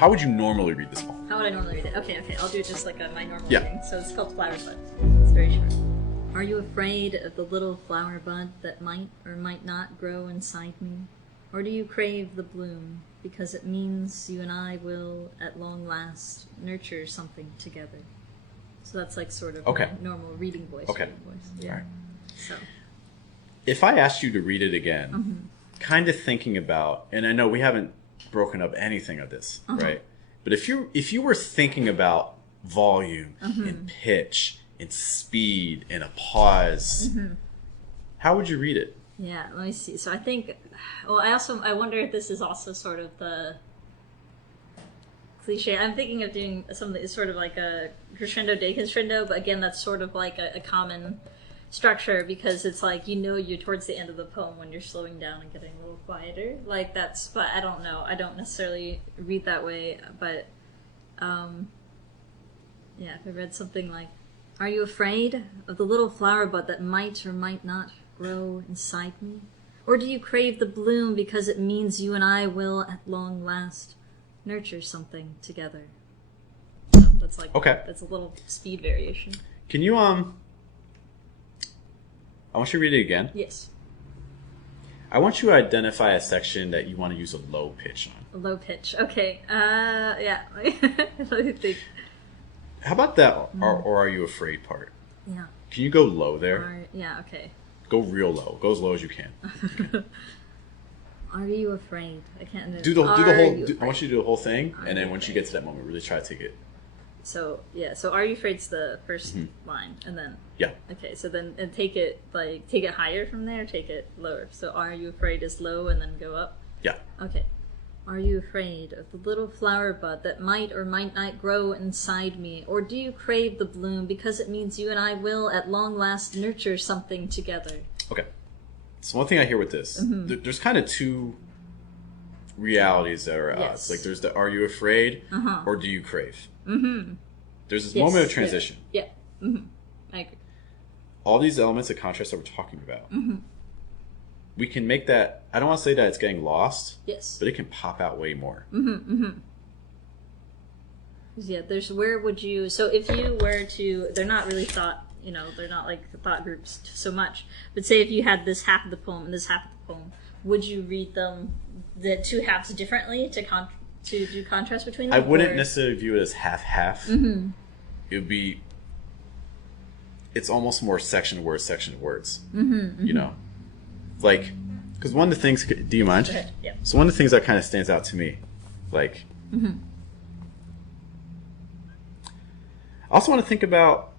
how would you normally read this poem? How would I normally read it? Okay, I'll do it just like my normal Yeah. reading. So it's called Flower Bud. It's very short. Are you afraid of the little flower bud that might or might not grow inside me? Or do you crave the bloom because it means you and I will, at long last, nurture something together? So that's like sort of Okay. my normal reading voice. Okay. Yeah. All right. So. If I asked you to read it again, kind of thinking about, and I know we haven't broken up anything of this, right? But if you were thinking about volume and pitch and speed and a pause, how would you read it? Yeah, let me see. So I think, well, I wonder if this is also sort of the cliche. I'm thinking of doing something that's sort of like a crescendo decrescendo, but again, that's sort of like a common structure because it's like, you're towards the end of the poem when you're slowing down and getting a little quieter. Like that's, but I don't know. I don't necessarily read that way, but yeah, if I read something like, are you afraid of the little flower bud that might or might not grow inside me? Or do you crave the bloom because it means you and I will at long last nurture something together? So that's like, that's a little speed variation. Can you I want you to read it again. Yes. I want you to identify a section that you want to use a low pitch on. A low pitch. Okay. Yeah. Let me think. How about that or are you afraid part? Yeah. Can you go low there? Yeah, okay. Go real low. Go as low as you can. Are you afraid? I can't do the whole I want you to do the whole thing and then once you get to that moment really try to take it. So are you afraid's the first line and then okay, so then and take it higher from there, take it lower. So are you afraid is low and then go up? Yeah. Okay. Are you afraid of the little flower bud that might or might not grow inside me? Or do you crave the bloom because it means you and I will at long last nurture something together? Okay. So one thing I hear with this, there's kind of two realities that are at odds. Like there's the are you afraid or do you crave? There's this moment of transition. Yeah. I agree. All these elements of contrast that we're talking about. We can make that, I don't want to say that it's getting lost, but it can pop out way more. Yeah, where would you, so if you were to, they're not really thought, they're not like thought groups so much, but say if you had this half of the poem and this half of the poem, would you read them, the two halves differently to do contrast between them? I wouldn't necessarily view it as half-half. It would be, it's almost more section of words, you know? Like, because one of the things, do you mind? Yeah. So one of the things that kind of stands out to me, like, I also want to think about,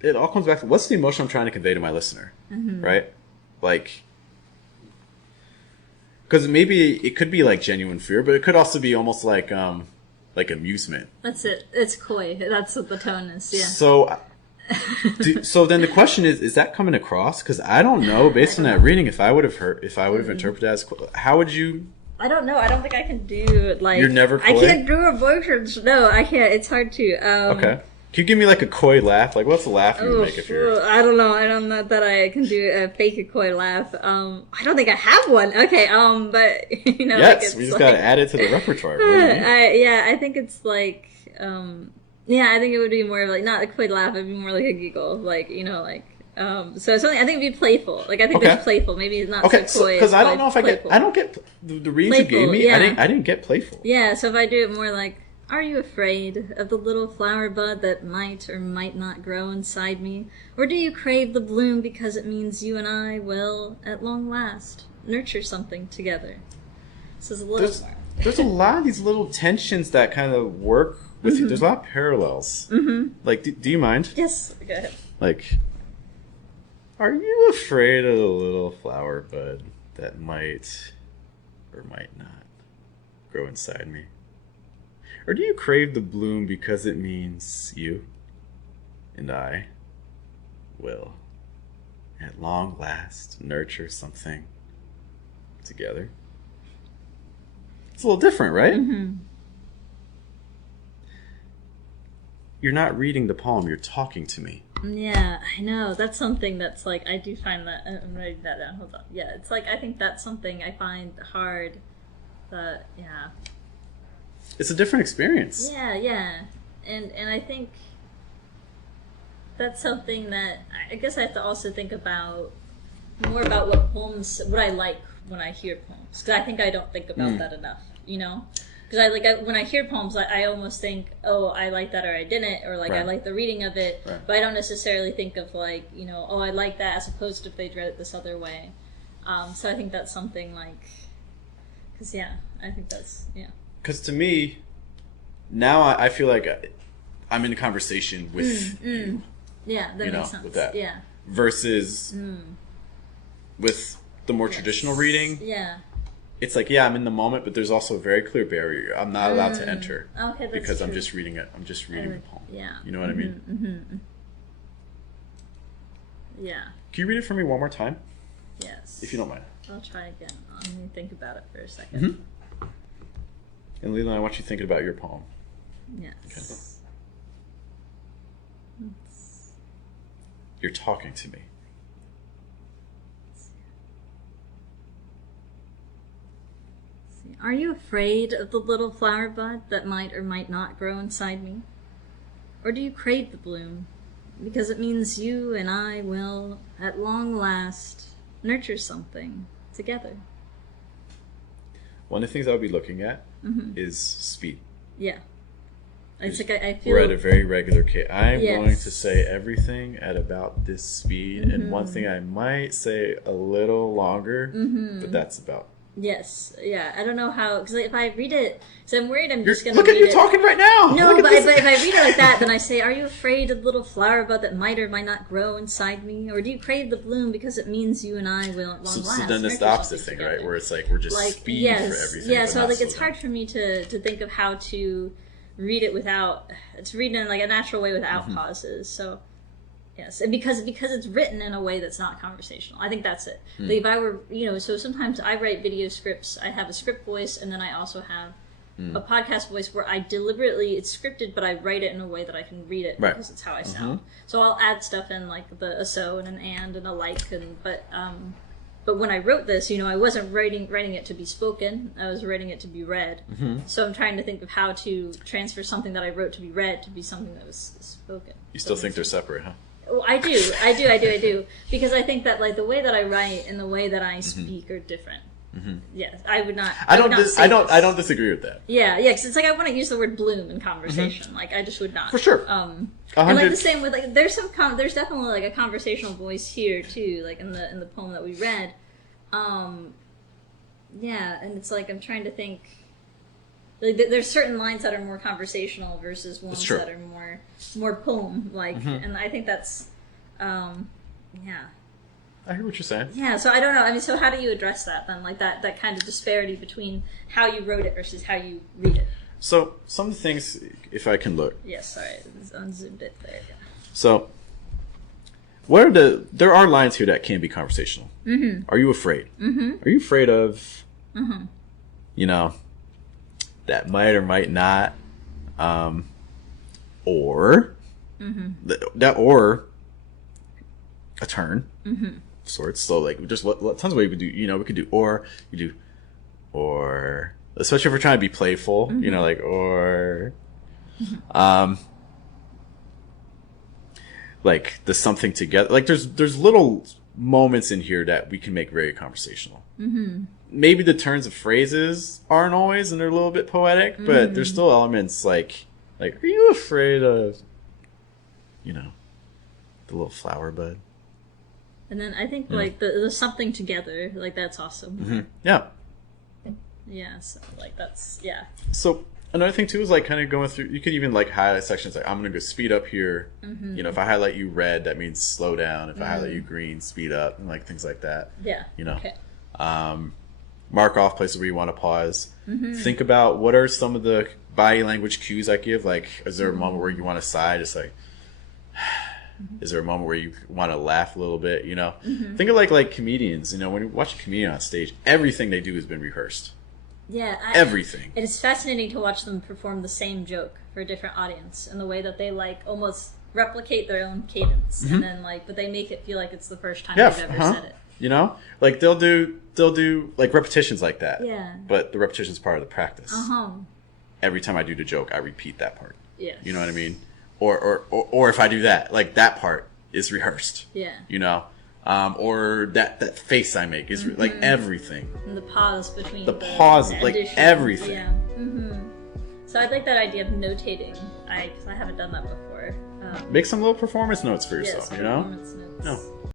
it all comes back to, what's the emotion I'm trying to convey to my listener, right? Like, because maybe it could be like genuine fear, but it could also be almost like amusement. That's it. It's coy. That's what the tone is, yeah. So... so then the question is that coming across? Because I don't know, based on that reading, if I would have interpreted that as, how would you? I don't know. I don't think I can do like. You're never coy? I can't do emotions. No, I can't. It's hard to. Okay. Can you give me like a coy laugh? Like, what's the laugh you would make if you're? I don't know. I don't know that I can do a coy laugh. I don't think I have one. Okay. But Yes, like we just gotta add it to the repertoire. I think it's like yeah, I think it would be more of like not a coy laugh. It'd be more like a giggle, like so something. I think it'd be playful. Like I think there's playful. Maybe it's not so coy. Because I don't know if I don't get the readings you gave me. Yeah. I didn't get playful. Yeah. So if I do it more like, are you afraid of the little flower bud that might or might not grow inside me, or do you crave the bloom because it means you and I will at long last nurture something together? So it's a little more. There's a lot of these little tensions that kind of work. There's a lot of parallels. Like, do you mind? Yes, go ahead. Like, are you afraid of the little flower bud that might or might not grow inside me? Or do you crave the bloom because it means you and I will, at long last, nurture something together? It's a little different, right? You're not reading the poem, you're talking to me. Yeah, I know. That's something that's like, I do find that, I'm writing that down, hold on. Yeah, it's like, I think that's something I find hard, yeah. It's a different experience. Yeah. And I think that's something that I guess I have to also think about more about what I like when I hear poems, because I think I don't think about that enough, you know? Because when I hear poems, I almost think, oh, I like that or I didn't, or like I like the reading of it, but I don't necessarily think of like, you know, oh, I like that as opposed to if they'd read it this other way. So I think that's something like, because I think that's Because to me, now I feel like I'm in a conversation with you. Yeah, that makes sense. With that. Yeah. Versus with the more traditional reading. Yeah. It's like, I'm in the moment, but there's also a very clear barrier. I'm not allowed to enter. Okay, that's because true. I'm just reading it. I'm just reading the poem. Yeah. You know what I mean? Mm-hmm. Yeah. Can you read it for me one more time? Yes. If you don't mind. I'll try again. Let me think about it for a second. And Leland, I want you thinking about your poem. Yes. Okay. You're talking to me. Are you afraid of the little flower bud that might or might not grow inside me? Or do you crave the bloom because it means you and I will, at long last, nurture something together? One of the things I would be looking at is speed. Yeah. It's like I feel we're at a very regular cadence. I'm going to say everything at about this speed, and one thing I might say a little longer, but that's about. Yes, yeah. I don't know how, because if I read it, because I'm worried I'm just going to look at you talking right now. No, but if I read it like that, then I say, are you afraid of the little flower bud that might or might not grow inside me? Or do you crave the bloom because it means you and I will at long last? So then it's the opposite thing, right? Where it's like we're just speed for everything. Yeah, so like it's hard for me to think of how to read it without, to read it in like a natural way without pauses. So yes, and because it's written in a way that's not conversational. I think that's it. Like if I were, so sometimes I write video scripts. I have a script voice, and then I also have a podcast voice where I deliberately, it's scripted, but I write it in a way that I can read it because it's how I sound. So I'll add stuff in like a so and an and a like, but when I wrote this, I wasn't writing it to be spoken. I was writing it to be read. So I'm trying to think of how to transfer something that I wrote to be read to be something that was spoken. You still think they're separate, huh? Oh, I do. Because I think that like the way that I write and the way that I speak are different. Yes, I would not. I don't disagree with that. Yeah, because it's like I wouldn't use the word bloom in conversation. Like I just would not. For sure. And like the same with like there's there's definitely like a conversational voice here too, like in the poem that we read. Yeah, and it's like I'm trying to think. Like there's certain lines that are more conversational versus ones that are more poem like, and I think that's, yeah. I hear what you're saying. Yeah, so I don't know. I mean, so how do you address that then? Like that kind of disparity between how you wrote it versus how you read it. So some of the things, if I can look. Yes, sorry, it's unzoomed it there. Yeah. So, there are lines here that can be conversational. Are you afraid? Are you afraid of, that might or might not, or that or a turn of sorts. So like just tons of ways we could do. We could do or especially if we're trying to be playful. Like or, like the something together. Like there's little moments in here that we can make very conversational. Maybe the turns of phrases aren't always, and they're a little bit poetic, but there's still elements like, are you afraid of, the little flower bud? And then I think like the something together, like that's awesome. Yeah. Yeah, so like that's, So another thing too is like kind of going through, you could even like highlight sections like I'm going to go speed up here. If I highlight you red, that means slow down. If I highlight you green, speed up, and like things like that. Yeah. Okay. Mark off places where you want to pause. Think about what are some of the body language cues I give. Like, is there a moment where you want to sigh? Just like, is there a moment where you want to laugh a little bit? Think of like comedians. When you watch a comedian on stage, everything they do has been rehearsed. Yeah, everything. It is fascinating to watch them perform the same joke for a different audience in the way that they like almost replicate their own cadence, and then but they make it feel like it's the first time they've ever said it. Like they'll do like repetitions like that. Yeah. But the repetition is part of the practice. every time I do the joke, I repeat that part. Yes. You know what I mean? Or if I do that, like that part is rehearsed. Yeah. You know? Or that face I make is like everything. And the pause between the pause, like addition. everything. Yeah. So I like that idea of notating. Because I haven't done that before. Make some little performance notes for Yes, yourself, you know? performance notes. No.